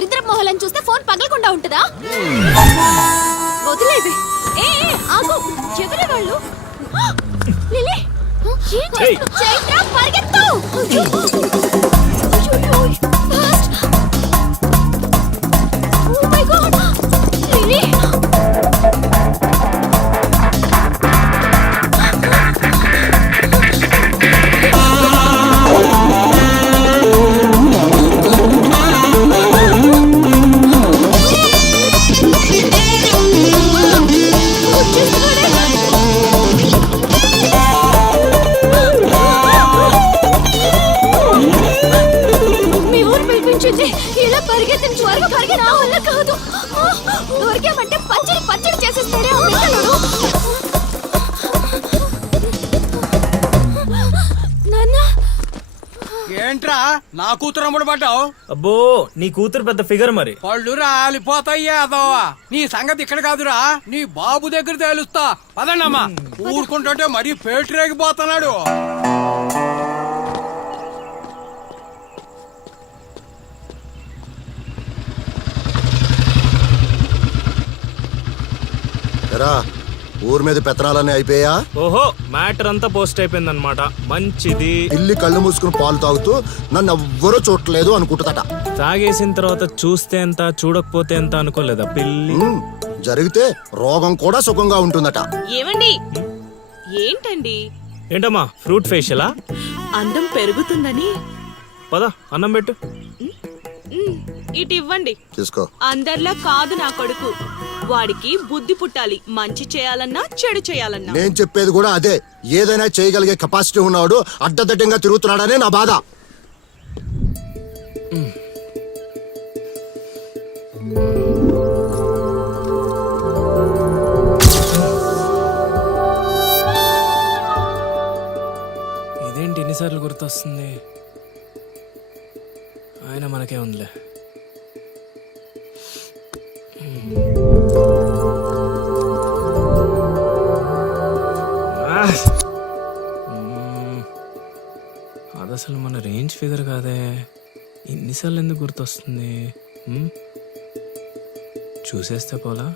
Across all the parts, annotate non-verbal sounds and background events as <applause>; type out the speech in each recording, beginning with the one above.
దరిద్ర మొహలను చూస్తే ఫోన్ పగలకుండా ఉంటుందా? వదిలేవి. ఏ ఏ, ఆగు. ఎవరే వాళ్ళు? లిలీ ఏం. చేస్తున్నావ్? చైత్ర పరిగెత్తు. కూతురు అమ్ముడు పడ్డావు? అబ్బో నీ కూతురు పెద్ద ఫిగర్ మరి. పళ్ళు రాలిపోతాయ్యా అదోవా నీ సంగతి ఇక్కడ కాదురా. నీ బాబు దగ్గర తేలుస్తా. పదండమ్మా. ఊరుకుంటుంటే మరీ పేటరేగిపోతున్నాడు ఎరా ఊరి మీద పెత్తనాలన్నీ అయిపోయా ఓహో మ్యాటర్ అంతా పోస్ట్ అయిపోయిందన్నమాట. మంచిది. ఇల్లి కళ్ళు మూసుకుని పాలు తాగుతూ నన్ను ఎవ్వరూ చూడలేదు అనుకుంటుందట. తాగేసిన తర్వాత చూస్తే ఎంత చూడకపోతే ఎంత అనుకోలేదా పిల్లి? ఉమ్, జరిగితే రోగం కూడా సుఖంగా ఉంటుందట. ఏమండి? ఏంటండి? ఏంటమ్మా ఫ్రూట్ ఫేషియలా? అందం పెరుగుతుందని. పద అన్నం పెట్టు. ఇటు ఇవ్వండి. తీసుకో. అందరిలా కాదు నా కొడుకు. వాడికి బుద్ధి పుట్టాలి. మంచి చేయాలన్నా చెడు చేయాలన్నా. నేను చెప్పేది కూడా అదే. ఏదైనా చేయగలిగే కెపాసిటీ ఉన్నవాడు అడ్డదడ్డంగా తిరుగుతున్నాడనే నా బాధ. ఇదేంటి ఎన్నిసార్లు గుర్తొస్తుంది? ఆయన మనకే ఉందిలే. ఫిగర్ కాదే. ఇన్నిసార్లు ఎందుకు గుర్తొస్తుంది చూసేస్తే పోలా?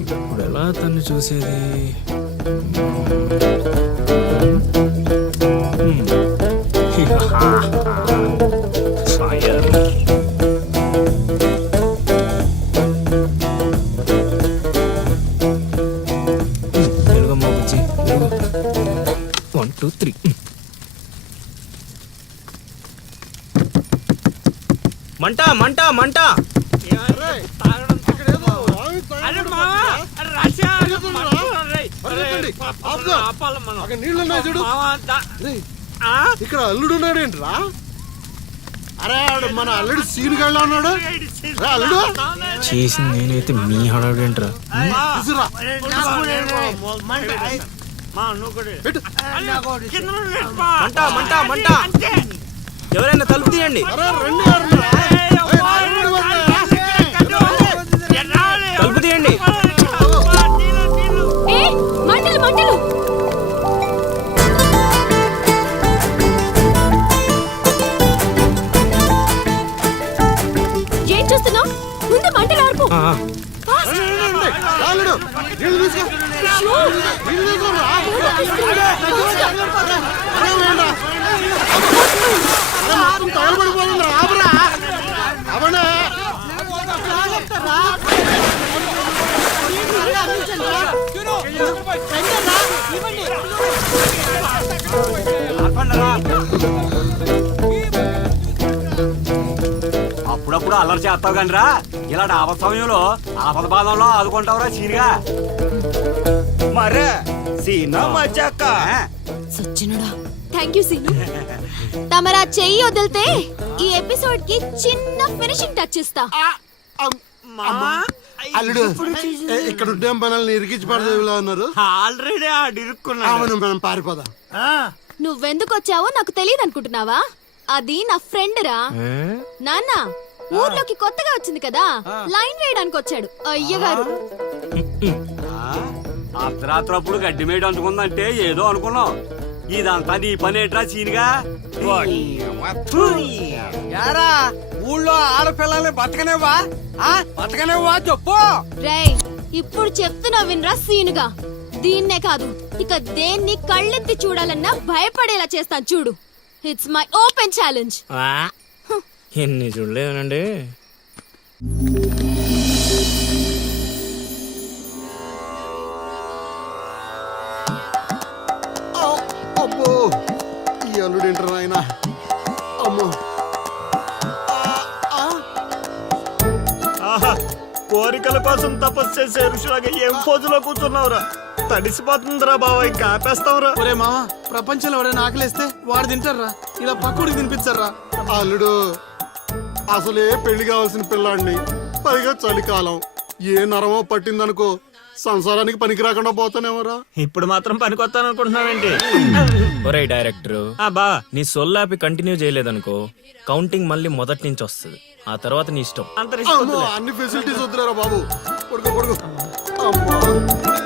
ఇప్పుడు ఎలా తను చూసేది? Ha ha ha! మంట. ఇక్కడ అల్లుడు ఉన్నాడు ఏంట్రా? అరే ఆడు మన అల్లుడు సీన్ గళ్ళ ఉన్నాడు. అల్లుడు. చేసింది నేనైతే మీ పెట్టు. మంట మంట మంట. ఎవరైనా తలుపు తీయండి. తలుపు తీయండి ఏ మంటలు మంటలు ఏం చూస్తున్నావు ముందు మంటలు ఆర్పు తీసుకోరా అప్పుడప్పుడు అల్లరి చేస్తావు కానిరా. ఇలాంటి ఆపద సమయంలో ఆపద బాధంలో ఆదుకుంటావురా సీనిగా. మరే సీనా. మజాక సచ్చినుడా థ్యాంక్ యూ సీను. తమరా చెయ్యి వదిలితే ఈ ఎపిసోడ్కి చిన్న ఫినిషింగ్ టచ్ ఇస్తా. అల్లుడు. ఇక్కడ ఉండే మనల్ని ఇరికించి పడదేవిలా ఉన్నారు. ఆల్రెడీ ఆడిరుక్కున్నా అవును మనం పారిపోదాం. నువ్వెందుకు వచ్చావో నాకు తెలియదు అనుకుంటున్నావా అది నా ఫ్రెండ్ రా? నాన్న ఊర్లోకి కొత్తగా వచ్చింది కదా లైన్ వేయడానికి వచ్చాడు అయ్యగారు అర్ధరాత్రప్పుడు గడ్డి మేడ అంటుకుందంటే ఏదో అనుకున్నాం. ఇదంతా నీ పని ఏట్రా సీనిగా యారా ఊళ్ళో ఆడపిల్లల్ని బతకనేవా ఆ బతకనేవా చెప్పు. రేయ్ ఇప్పుడు చెప్తున్నా వినరా సీనుగా? దీన్నే కాదు ఇక దేన్ని కళ్ళెత్తి చూడాలన్నా భయపడేలా చేస్తాను చూడు. ఇట్స్ మై ఓపెన్ ఛాలెంజ్ ఎన్ని చూడలేదనండి. ఆ, అబ్బో ఈ అల్లుడు ఏంటారు ఆయన అమ్మో. ఆ, ఆ. ఆహా కోరికల కోసం తపస్సు చేసే ఋషులాగా ఏం పోజులో కూర్చున్నావురా? తడిసిపోతుందిరా బావ ఇంకా ఆపేస్తావురా ఒరే మామ ప్రపంచంలో ఎవరైనా ఆకలేస్తే వాడు తింటారా ఇలా పక్కడికి తినిపించారా అల్లుడు అసలే పెళ్ళి కావాల్సిన పిల్లాడిని పైగా చలికాలం. ఏ నరమో పట్టిందనుకో సంసారానికి పనికి రాకుండా పోతానేమోరా. ఇప్పుడు మాత్రం పనికొత్తాను అనుకుంటున్నావేంటి ఒరే డైరెక్టర్ ఆ బా నీ సొల్లాపి కంటిన్యూ చేయలేదనుకో కౌంటింగ్ మళ్ళీ మొదటి నుంచి వస్తుంది. ఆ తర్వాత నీ ఇష్టం. అమ్మో అంతరిస్తుంది అన్ని ఫెసిలిటీస్ వద్దులేరా బాబు. కొడుకు కొడుకు అమ్మా.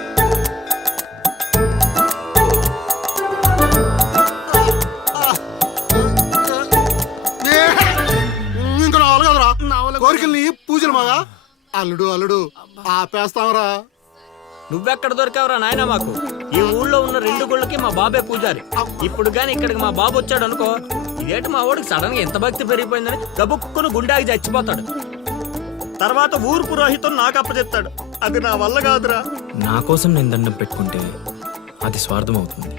అల్లుడు అల్లుడు ఆపేస్తావరా నువ్వెక్కడ దొరికావురా నాయనా మాకు? ఈ ఊళ్ళో ఉన్న రెండు గుళ్ళకి మా బాబే పూజారి. ఇప్పుడు గాని ఇక్కడికి మా బాబు వచ్చాడు అనుకో ఇదేంటి మా వాడికి సడన్గా ఎంత భక్తి పెరిగిపోయిందని గబుక్కును గుండాకి చచ్చిపోతాడు. తర్వాత ఊరు పురోహితం నాకు అప్పచెప్తాడు. అది నా వల్ల కాదురా. నా కోసం నేను దండం పెట్టుకుంటే అది స్వార్థం అవుతుంది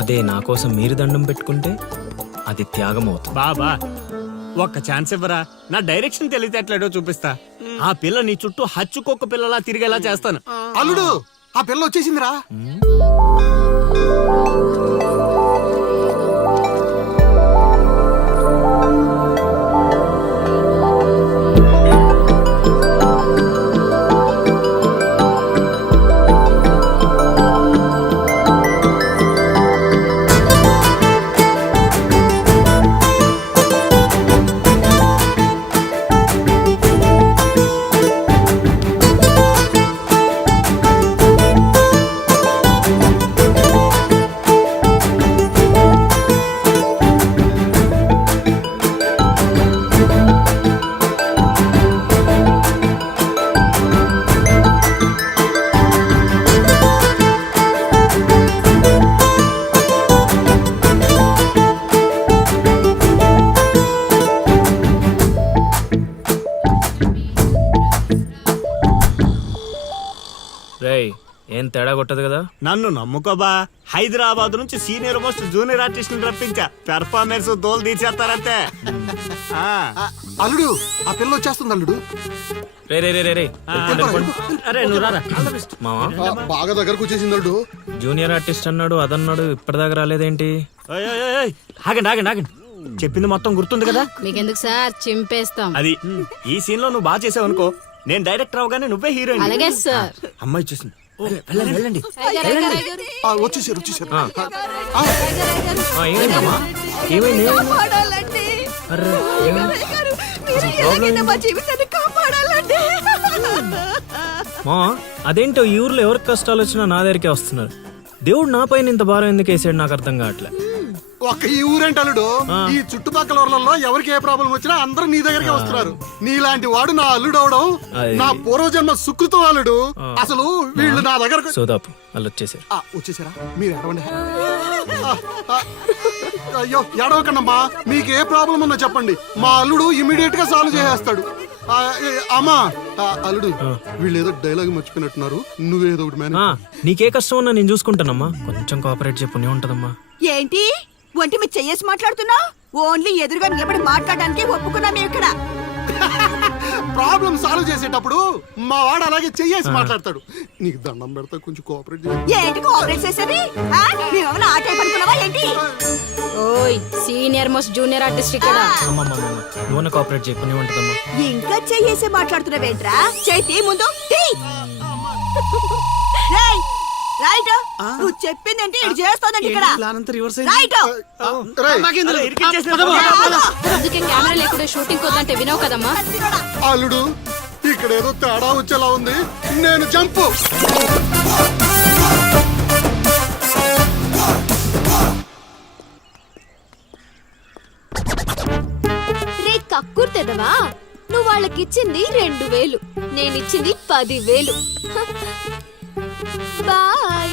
అదే నా కోసం మీరు దండం పెట్టుకుంటే అది త్యాగం అవుతుంది బాబా ఒక్క ఛాన్స్ ఇవ్వరా? నా డైరెక్షన్ తెలివితేటలేడో చూపిస్తా. ఆ పిల్ల నీ చుట్టూ హచ్చుకొక్క పిల్లలా తిరిగేలా చేస్తాను. అల్లుడు ఆ పిల్ల వచ్చేసిందిరా. ఏం తేడా కొట్టదు కదా? నన్ను నమ్ముకోబా హైదరాబాద్ నుంచి సీనియర్ మోస్ట్ జూనియర్ ఆర్టిస్ట్ రప్పించా. పెర్ఫార్మెన్స్ దోలు. ఆ, అల్లుడు ఆ పిల్ల వచ్చేస్తుంది అల్లుడు. రే రే రే రే రే. వెళ్ళిపోండి, వెళ్ళిపోండి. అరే నువ్వు రారా. మావా? ఆ, బాగా దగ్గరకు వచ్చేసింది అల్లుడు. జూనియర్ ఆర్టిస్ట్ అన్నాడు అదన్నాడు ఇప్పటిదాకా రాలేదేంటి? ఓయ్, ఓయ్, ఓయ్, ఓయ్. ఆగండి ఆగండి ఆగండి. చెప్పింది మొత్తం గుర్తుంది కదా? మీకెందుకు సార్? చింపేస్తాం. అది ఈ సీన్లో నువ్వు బాగా చేసావు అనుకో నేను డైరెక్టర్ అవగానే నువ్వే హీరోయిన్. అలాగే సార్. అమ్మాయి చూసింది వెళ్ళండి వెళ్ళండి. ఆ, వచ్చేసారు వచ్చేసారు. ఆ. ఆ, ఏమైందమ్మా ఏమైంది అర్రే, ఏమైంది? మా అదేంటో ఈ ఊర్లో ఎవరికి కష్టాలు వచ్చినా నా దగ్గరికే వస్తున్నారు. దేవుడు నా పైన ఇంత భారం ఎందుకు వేసాడు నాకు అర్థం కావట్లే. ఒక్క ఈ ఊరేంటి అల్లుడు? ఈ చుట్టుపక్కల ఊర్లలో ఎవరికి ఏ ప్రాబ్లం వచ్చినా అందరూ నీ దగ్గరికి వస్తున్నారు. నీలాంటి వాడు నా అల్లుడు అవడం నా పూర్వజన్మ సుకృతం అల్లుడు. అసలు వీళ్ళు నా దగ్గరకు సోదాపు వాళ్ళు వచ్చేసారు. ఆ, వచ్చేసారా? మీరు ఎడవండి అయ్యో ఎడవకండమ్మా మీకు ఏ ప్రాబ్లం ఉందో చెప్పండి. మా అల్లుడు ఇమీడియట్గా సాల్వ్ చేసేస్తాడు. అమ్మా. అల్లుడు వీళ్ళు ఏదో డైలాగ్ మర్చిపోయినట్టున్నారు. నువ్వేదో ఒకటి మేనేజ్ నీకే కష్టం ఉన్నా నేను చూసుకుంటానమ్మా. కొంచెం కోఆపరేట్ చెప్పు ఉంటదమ్మా. ఏంటి? ఒంటి మీద చెయ్యేసి మాట్లాడుతున్నావు? ఓన్లీ ఎదురుగా నిలబడి మాట్లాడడానికి ఒప్పుకున్నాం ఇక్కడ. <laughs> ప్రాబ్లం సాల్వ్ చేసేటప్పుడు మా వాడు అలాగే చెయ్యేసి మాట్లాడతాడు. నీకు దండం పెడతా కొంచెం కోఆపరేట్ చేయి. ఏంటి కోఆపరేట్ చేసేది? మేమేమైనా ఆట ఏంటి? ఓయ్ సీనియర్ మోస్ట్ జూనియర్ ఆర్టిస్ట్ ఇక్కడ. నువ్వు కోఆపరేట్ చెప్పు ఉంటదమ్మా. ఇంకా చెయ్యేసి మాట్లాడుతున్నావేంట్రా? చేతి ముందు. రేయ్, రైట్ నువ్వు చెప్పింది అంటే ఇది చేస్తుందండి ఇక్కడ? Plan reverse right. అందుకే కెమెరా లేకుండా షూటింగ్ వద్దంటే వినవు కదమ్మా. అల్లుడు ఇక్కడ ఏదో తేడా వచ్చేలా ఉంది. నేను జంపు. రే కక్కుర్తెదవా నువ్వు వాళ్ళకిచ్చింది రెండు వేలు. నేనిచ్చింది పదివేలు. బాయ్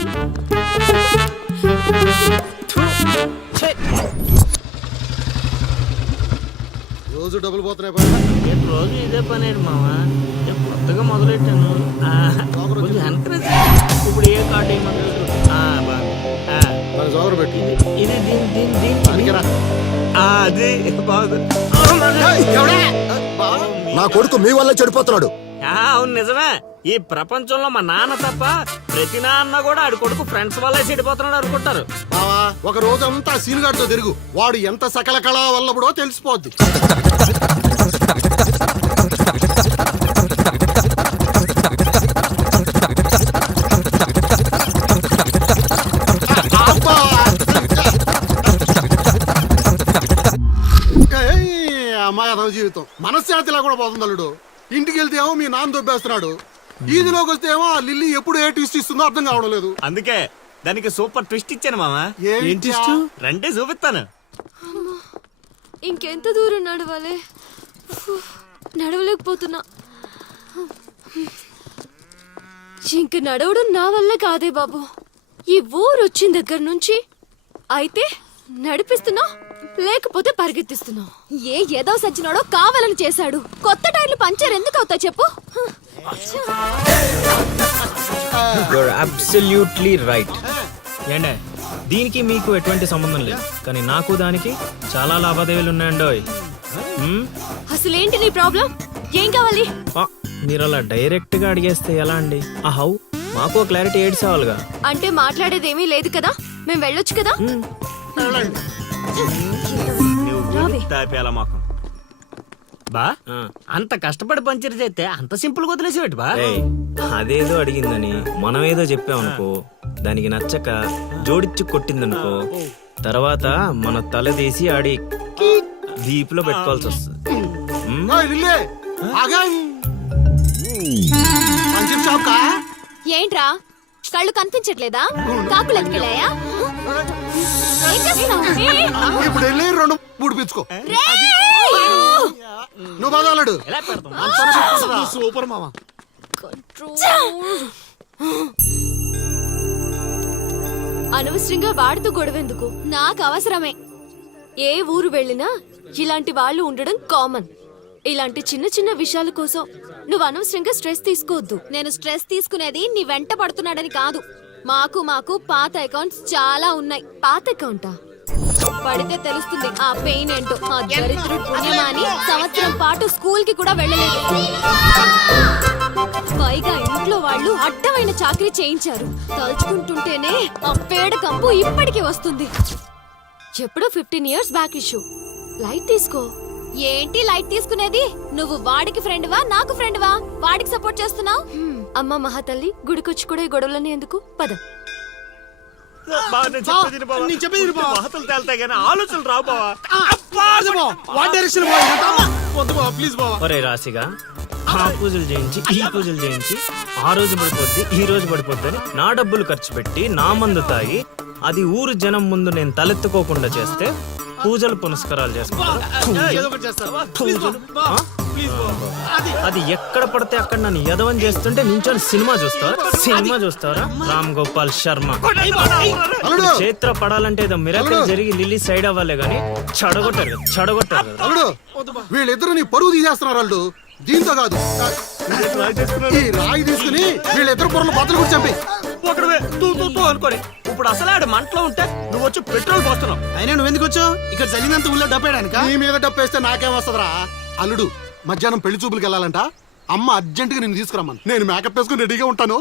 రోజు డబ్బులు పోతున్నాయి. నేను రోజు ఇదే పని మావా? నేను కొత్తగా మొదలెట్టాను. ఆ, కొంచెం encourage. ఇప్పుడు ఏ కార్డు ఆ. ఆ, జోగరు పెట్టు. ఇది దీని దీని దీని. ఆ, అది బాగుంది. నా కొడుకు మీ వల్లే చెడిపోతున్నాడు. ఆ, అవును నిజమే. ఈ ప్రపంచంలో మా నాన్న తప్ప ప్రతి నాన్న కూడా ఆడి కొడుకు ఫ్రెండ్స్ వల్లే చెడిపోతున్నాడు అనుకుంటారు. బావా ఒక రోజంతా సీనుగాడితో తిరుగు. వాడు ఎంత సకల కళా వల్లబడో తెలిసిపోద్ది. అమ్మాయి అదవ జీవితం. మనశ్శాంతిలా కూడా పోతుంది అల్లుడు ఇంటికి వెళ్తే ఏమో మీ నాన్న దొబ్బేస్తున్నాడు. ఈదిలోకి వస్తే ఏమో ఆ లిల్లీ ఎప్పుడు ఏ ట్విస్ట్ ఇస్తుందో అర్థం కావడం లేదు. అందుకే దానికి సూపర్ ట్విస్ట్ ఇచ్చాను మామ. ఏంటి రండి చూపిస్తాను. ఇంకెంత దూరం నడవాలి? నడవలేకపోతున్నా. ఇంక నడవడం నా వల్ల కాదే బాబు. ఈ ఊరు వచ్చిన దగ్గర నుంచి అయితే నడిపిస్తున్నా? లేకపోతే పరిగెత్తిస్తున్నా ఏ ఏదో సచ్చినాడో కావాలని చేశాడు. కొత్త టైర్లు పంచర్ ఎందుకు అవుతా చెప్పు? Absolutely right. ఏండే దీనికి మీకు ఎటువంటి సంబంధం లేదు. కానీ నాకు దానికి చాలా లావాదేవీలు ఉన్నాయండోయ్. హ్మ్? అసలేంటి నీ ప్రాబ్లం? ఏం కావాలి? మీరు అలా డైరెక్ట్గా అడిగేస్తే ఎలా అండి? ఆ హౌ మాకు క్లారిటీ ఏడ్స్ కావాలిగా అంటే మాట్లాడేది ఏమీ లేదు కదా? మేము వెళ్ళొచ్చు కదా? తాపేలా బా. అంత కష్టపడి పంచర్ చేస్తే అంత సింపుల్గా వదిలేసేవాటి బా అదేదో అడిగిందని మనం ఏదో చెప్పామనుకో దానికి నచ్చక జోడిచ్చి కొట్టిందనుకో తర్వాత మన తల తీసి ఆడి దీపులో పెట్టుకోవాల్సి వస్తుంది. ఏంట్రా? కళ్ళు కనిపించట్లేదా? కాకులు ఎత్తుకెళ్ళాయా? ఏం చేస్తున్నావు? ఏయ్! ఇప్పుడు వెళ్ళి రెండు పుడిపించుకో నువ్వు బదాలడు ఎలా పెడతాం సూపర్ మామ. అనవసరంగా వాడితో గొడవెందుకు? నాకు అవసరమే. ఏ ఊరు వెళ్ళినా ఇలాంటి వాళ్ళు ఉండడం కామన్. ఇలాంటి చిన్న చిన్న విషయాల కోసం నువ్వు అనవసరంగా స్ట్రెస్ తీసుకోవద్దు. నేను స్ట్రెస్ తీసుకునేది నీ వెంట పడుతున్నాడని కాదు. మాకు మాకు పాత అకౌంట్స్ చాలా ఉన్నాయి. పాత అకౌంటా పడితే తెలుస్తుంది ఆ పెయిన్ ఏంటో. ఆ దరిద్రుడు పుణ్యమాని సంవత్సరం పాటు స్కూల్కి కూడా వెళ్ళలేదు. పైగా ఇంట్లో వాళ్ళు అడ్డమైన చాకరీ చేయించారు. తలుచుకుంటుంటేనే ఆ పేడ కంపు ఇప్పటికీ వస్తుంది. ఎప్పుడో fifteen years back issue light తీసుకో. ఏంటి లైట్ తీసుకునేది? నువ్వు వాడికి ఫ్రెండ్వా నాకు ఫ్రెండ్వా? వాడికి సపోర్ట్ చేస్తున్నావు? అమ్మ మహాతల్లి గుడికొచ్చి కూడా ఈ గొడవలని ఎందుకు? పద. బా, నేను చెప్పేది విను బావా. నేను చెప్పేది విను బావా. వార్తలు తేలుతాయి కానీ ఆలోచనలు రావు బావా. కాదు బావ, వాట్ డైరెక్షన్ బావ ఇదంతా? వద్దు బావ ప్లీజ్ బావ. ఒరే రాశిగా ఆ పూజలు చేయించి ఈ పూజలు చేయించి ఆ రోజు పడిపోద్ది ఈ రోజు నా డబ్బులు ఖర్చు పెట్టి నా మందు తాగి అది ఊరు జనం ముందు నేను తలెత్తుకోకుండా చేస్తే పూజలు పునస్కారాలు చేసుకుంటారు. అది. ఎక్కడ పడితే అక్కడ నన్ను యదవని చేస్తుంటే నించొని సినిమా చూస్తావా? సినిమా చూస్తావరా రామ్ గోపాల్ శర్మ. అల్లుడు. చేత్ర పడాలంటే ఏదో మిరకల్ జరిగి లిల్లీ సైడ్ అవ్వాలి కానీ చెడగొట్టారు చెడగొట్టారు వీళ్ళిద్దరు నీ పరువు తీసేస్తున్నారు వాళ్ళు దీంతో కాదు. ఈ రాయి తీసుకుని వీళ్ళిద్దరు పొరలు బద్దలు కూడా చంపి అనుకోని. ఇప్పుడు అసలే ఆడు మంటలో ఉంటే నువ్వు వచ్చి పెట్రోల్ పోస్తున్నావు. అయినా నువ్వు ఎందుకు వచ్చావు? ఇక్కడ జరిగినంత ఊళ్ళో డబ్బేయడానిక? నీ మీద డప్పేస్తే నాకేం వస్తుందిరా? అల్లుడు మధ్యాహ్నం పెళ్ళి చూపులకు వెళ్ళాలంట. అమ్మ అర్జెంట్గా నేను తీసుకురమ్మను. నేను మేకప్ వేసుకుని రెడీగా ఉంటాను.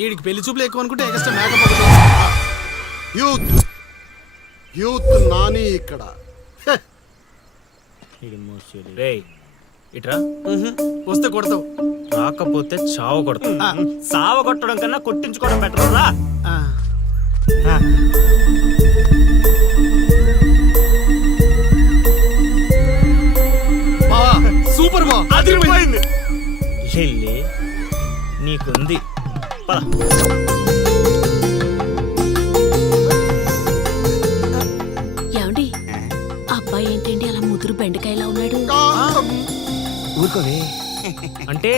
వీడికి పెళ్ళి చూపులు ఎక్కువ అనుకుంటే extra makeup. Youth. Youth. Nani ఇక్కడ. రేయ్ ఇట్రా. వస్తే కొడతావు. రాకపోతే చావు కొడతా ఆ, సావ కొట్టడం కన్నా కొట్టించుకోవడం బెటర్ రా. సూపర్ బావ. అదిరిపోయింది. లిల్లీ నీకుంది. పద. ఏమండి? అబ్బాయి ఏంటండి? అలా ముదురు బెండకాయలా ఉన్నాడు. ఊరుకోవే. అంటే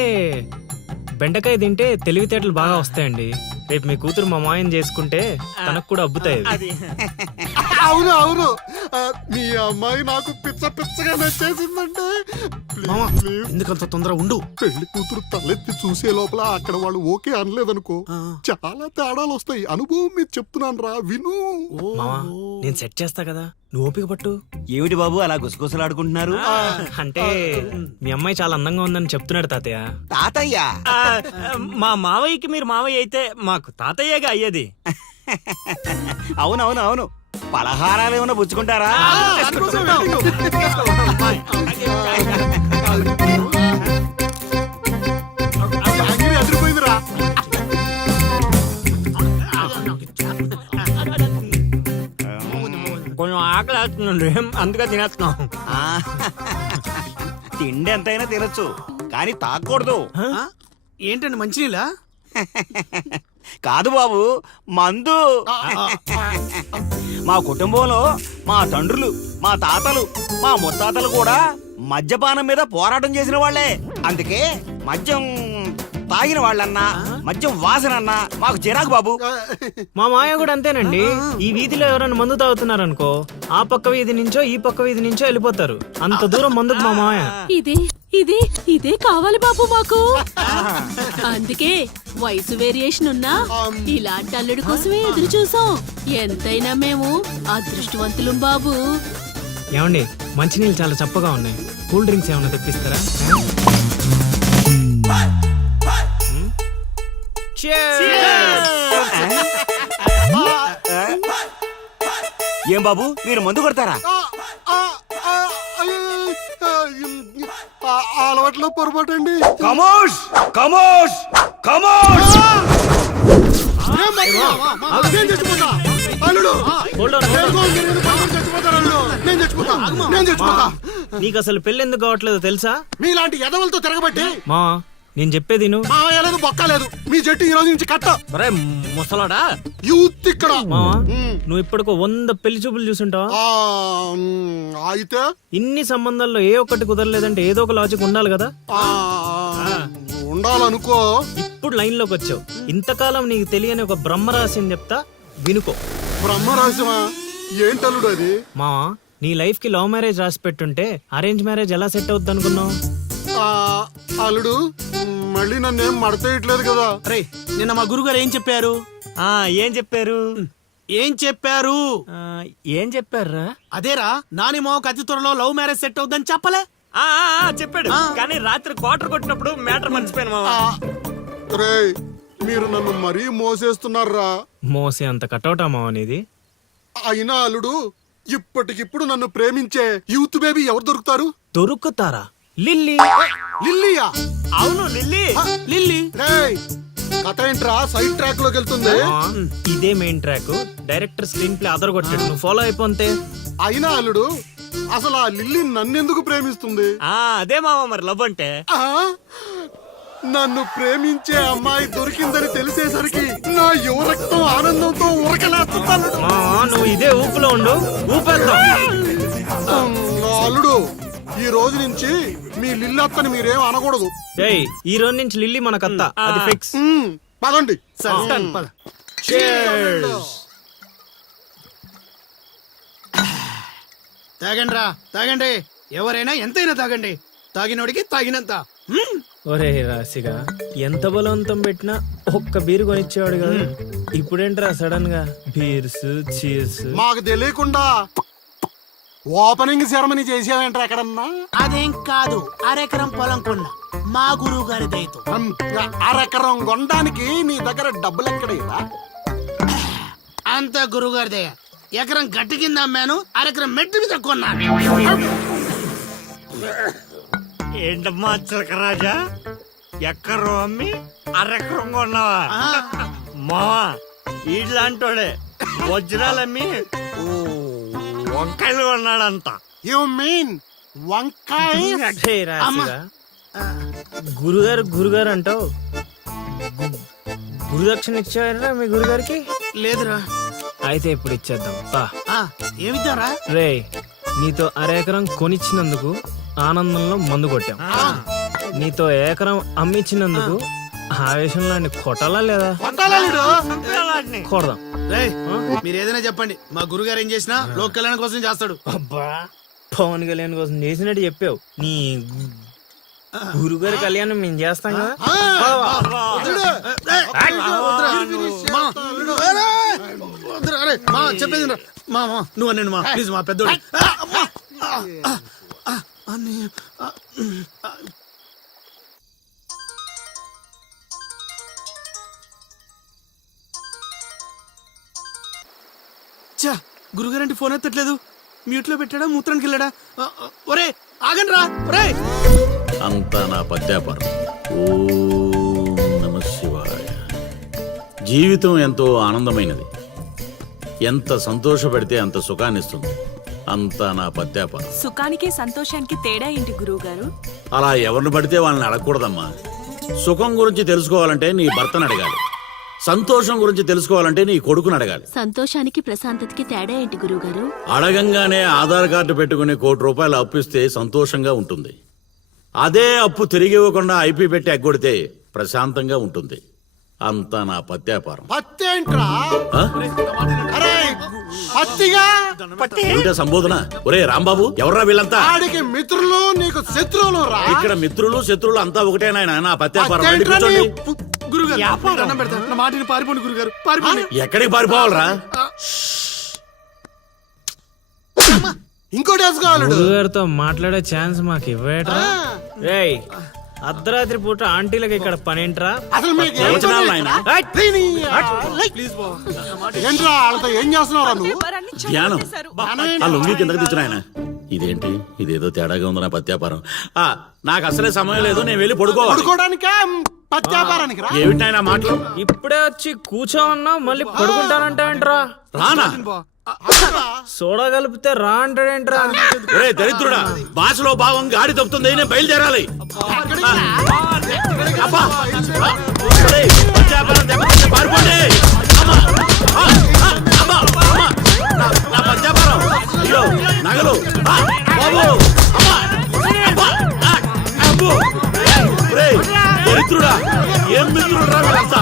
బెండకాయ తింటే తెలివితేటలు బాగా వస్తాయండి. రేపు మీ కూతురు మా మాయం చేసుకుంటే తనకు కూడా అబ్బుతాయి అవి. అవును అవును ఆ, మీ అమ్మాయి నాకు పిచ్చ పిచ్చగా నచ్చేసిందంటే మామా. ఎందుకంత తొందర ఉండు. పెళ్ళి కూతురు తలెత్తి చూసే లోపల అక్కడ వాళ్ళు ఓకే అనలేదనుకో చాలా తేడాలు వస్తాయి. అనుభవం మీద చెప్తున్నాను రా విను. మావా నేను సెట్ చేస్తా కదా. నువ్వు ఓపిక పట్టు. ఏమిటి బాబు అలా గుసగుసలాడుకుంటున్నారు? అంటే మీ అమ్మాయి చాలా అందంగా ఉందని చెప్తున్నాడు తాతయ్య. తాతయ్య? మా మావయ్యకి మీరు మావయ్య అయితే మాకు తాతయ్యగా అయ్యేది. అవునవును అవును పలహారాలు ఏమైనా పుచ్చుకుంటారా? కొంచెం ఆకలి వేస్తుందండి అందుకే తినేస్తున్నాం. ఆ, తిండి ఎంతైనా తినొచ్చు కానీ తాగకూడదు ఆ? ఏంటండి మంచినీళ్ళ? కాదు బాబు మందు. మా కుటుంబంలో మా తండ్రులు మా తాతలు మా ముత్తాతలు కూడా మద్యపానం మీద పోరాటం చేసిన వాళ్ళే. అందుకే మద్యం తాగిన వాళ్ళన్నా మద్యం వాసనన్నా మాకు చిరాకు బాబు. మా మాయ కూడా అంతేనండి. ఈ వీధిలో ఎవరైనా మందు తాగుతున్నారనుకో ఆ పక్క వీధి నుంచో ఈ పక్క వీధి నుంచో వెళ్ళిపోతారు. అంత దూరం మందుకు మా మాయ. ఇదే ఇదే ఇదే కావాలి బాబు మాకు. అందుకే వయసు వేరియేషన్ ఉన్నా ఇలాంటి అల్లుడి కోసమే ఎదురు చూసాం. ఎంతైనా మేము అదృష్టవంతులం బాబు. ఏమండి మంచినీళ్ళు చాలా చప్పగా ఉన్నాయి. కూల్ డ్రింక్స్ ఏమైనా తెప్పిస్తారా! ఏం బాబు మీరు మందు కొడతారా? అలవాట్లో పొరపాటు అండి కమోష్! కమోష్! కమోష్ నీకు అసలు పెళ్ళి ఎందుకు కావట్లేదో తెలుసా? మీలాంటి ఎదవలతో తిరగబట్టి మా నేను చెప్పేది నువ్వు మా లేదు బొక్క లేదు మీ జట్టు ఈ రోజు నుంచి కట్ట. ఒరే ముసలాడా? యూత్ ఇక్కడ. మావా. నువ్వు ఇప్పటికో వంద పెళ్ళి చూపులు చూసుంటావా? ఆ, మ్, అయితే? ఇన్ని సంబంధాల్లో ఏ ఒక్కటి కుదరలేదంటే ఏదో ఒక లాజిక్ ఉండాలి కదా? ఆ, ఉండాలనుకో. ఇప్పుడు లైన్లోకి వచ్చావు. ఇంతకాలం నీకు తెలియని ఒక బ్రహ్మరహస్యం చెప్తా వినుకో. బ్రహ్మరాశమా ఏంటల్లుడు అది? మావా నీ లైఫ్కి లవ్ మ్యారేజ్ రాసి పెట్టుంటే అరేంజ్ మ్యారేజ్ ఎలా సెట్ అవుద్ది అనుకున్నావు? ఆ, అల్లుడు మళ్ళీ నన్నేం మడతేయట్లేదు కదా. రే నిన్న మా గురుగారు ఏం చెప్పారు? ఆ ఏం చెప్పారు? ఏం చెప్పారు? ఆ, ఏం చెప్పారా అదేరా నాని మోక అతి త్వరలో లవ్ మ్యారేజ్ సెట్ అవుద్దని చెప్పలే. ఆ, ఆ, ఆ, చెప్పాడు. కానీ రాత్రి క్వార్టర్ కొట్టినప్పుడు మ్యాటర్ మర్చిపోయాను మావా. రే మీరు నన్ను మరీ మోసేస్తున్నారా? మోసే అంత కటౌటా మావా నీది? అయినా అల్లుడు ఇప్పటికిప్పుడు నన్ను ప్రేమించే యూత్ బేబీ ఎవరు దొరుకుతారు? దొరుకుతారా? లిల్లీ. లిల్లీయా? అవును లిల్లీ. లిల్లీ. రేయ్ కథ ఏంట్రా? సైడ్ ట్రాక్లోకి వెళ్తుంది ఇదే main track. Director screenplay అదర్ కొట్టాడు. నువ్వు ఫాలో అయిపోతే అయినా అల్లుడు అసలు ఆ లిల్లీ నన్నెందుకు ప్రేమిస్తుంది? ఆ అదే మావా మరి లవ్ అంటే? నన్ను ప్రేమించే అమ్మాయి దొరికిందని తెలిసేసరికి నా యువ రక్తం ఆనందంతో ఉరకలేస్తున్నాను నువ్వు ఇదే ఊపులో ఉండు. ఊపేద్దాం. అల్లుడు ఈ రోజు నుంచి మీ లిల్లత్తని మీరేం అనకూడదు. ఏయ్ ఈ రోజు నుంచి లిల్లీ మన కత్త అది ఫిక్స్ పదండి. పద. తాగండి రా తాగండి. ఎవరైనా ఎంతైనా తాగండి. తాగినోడికి తాగినంత. మ్మ్. ఒరే రాశిగా ఎంత బలవంతం పెట్టినా ఒక్క బీరు కొనిచ్చేవాడు కదా. ఇప్పుడేంట్రా సడన్గా బీర్స్ చీర్స్. మాకు తెలియకుండా ఓపెనింగ్ సెరమనీ చేసేవేంట్రా ఎక్కడన్నా? అదేం కాదు అరెకరం పొలం కొన్న. మా గురువు గారి దయతో. అరెకరం కొనడానికి నీ దగ్గర డబ్బులు ఎక్కడేరా అంత గురువు గారి దయ. ఎకరం గట్టి కింద అమ్మాను అరెకరం మెట్టు మీద కొన్నాను. ఏంటమ్మా చిలకరాజా ఎక్కరు అమ్మి అరెక్కరం కొన్నావా? మావా ఇట్లాంటోడే వజ్రాలమ్మి ఓ, వంకాయలు కొన్నాడంట యు మీన్ వంకాయ? గురుగారు గురుగారు అంటావు? గురుదక్షిణ ఇచ్చారా మీ గురుగారికి? లేదురా. అయితే ఇప్పుడు ఇచ్చేద్దాం. పా. ఆ, ఏమిద్దారా? రే నీతో అరెకరం కొనిచ్చినందుకు ఆనందంలో మందు కొట్టాం. నీతో ఏకరం అమ్మిచ్చినందుకు ఆవేశంలో కొట్టాలా లేదా కొడదాం రేయ్, మీరు ఏదైనా చెప్పండి మా గురుగారు ఏం చేసినా లోక్ కళ్యాణం కోసం చేస్తాడు అబ్బా పవన్ కళ్యాణ్ కోసం చేసినట్టు చెప్పావు నీ గు- గురుగారి కళ్యాణం మేము చేస్తాం కదా మా, అరే, వద్దురా, అరే, మా చెప్పేది వినరా. మా మా నువ్వు అనండి మా ప్లీజ్ మా పెద్దోడు ఆ, అమ్మా. ఆ, ఆ, ఆ, అన్నయ్య. గురుగారంటే ఫోన్ ఎత్తట్లేదు. మ్యూట్లో పెట్టాడా మూత్రానికి వెళ్ళాడా? ఒరే ఆగండి రా ఒరే అంతా నా ఓం నమ శివాయ. జీవితం ఎంతో ఆనందమైనది. ఎంత సంతోషపెడితే అంత సుఖాన్నిస్తుంది. అంతా నా పత్యాపారం సుఖానికి సంతోషానికి తేడా ఏంటి గురువుగారు? అలా ఎవరిని పడితే వాళ్ళని అడగకూడదమ్మా. సుఖం గురించి తెలుసుకోవాలంటే నీ భర్తను అడగాలి. సంతోషం గురించి తెలుసుకోవాలంటే నీ కొడుకుని అడగాలి. సంతోషానికి ప్రశాంతతకి తేడా ఏంటి గురువుగారు? అడగంగానే ఆధార్ కార్డు పెట్టుకుని కోటి రూపాయలు అప్పు ఇస్తే సంతోషంగా ఉంటుంది. అదే అప్పు తిరిగి ఇవ్వకుండా ఐపీ పెట్టి ఎగ్గొడితే ప్రశాంతంగా ఉంటుంది. అంతా నా పత్యాపారం. పత్తి ఏంట్రా? ఏమిటా సంబోధన? ఒరే రాంబాబు ఎవర్రా వీళ్ళంతా? ఆడికి మిత్రులు నీకు శత్రువులు రా. ఇక్కడ మిత్రులు శత్రువులు అంతా ఒకటే నాయన. నా పత్యాపారం నీ కూర్చోండి. పు- గురుగారు దండం పెడతాను నా మాటిని పారిపోండి గురుగారు. పారిపోండి. ఎక్కడికి పారిపోవాలరా? ఇంకోటి వేసుకోవాలడు గురుగారితో మాట్లాడే ఛాన్స్ మాకు ఇవ్వేట్రా రేయ్ అర్ధరాత్రి పూట ఆంటీలకు ఇక్కడ పనేంట్రా? అసలు మీకు ఏం పని? నాయనా? దీని- ఏంట్రా వాళ్ళతో ఏం చేస్తున్నావురా నువ్వు? ధ్యానం. ఆ లుంగి కిందకి తెచ్చిన ఆయన ఇదేంటి? ఇదేదో తేడాగా ఉంది నా పత్యాపారం. ఆ నాకు అసలే సమయం లేదు నేను వెళ్ళి పడుకోవాలి. పడుకోవడానికా? పత్యాపారానికి రా ఏమిటి ఆయన మాటలు? ఇప్పుడే వచ్చి కూర్చో ఉన్నావు మళ్ళీ పడుకుంటానంటావేంట్రా రానా? సోడా కలిపితే రా అంటాడేంట్రా దరిద్రుడా భాషలో భావం గాడి తప్పుతుంది బయలుదేరాలి. ఏం మిత్రుడు రాస్తా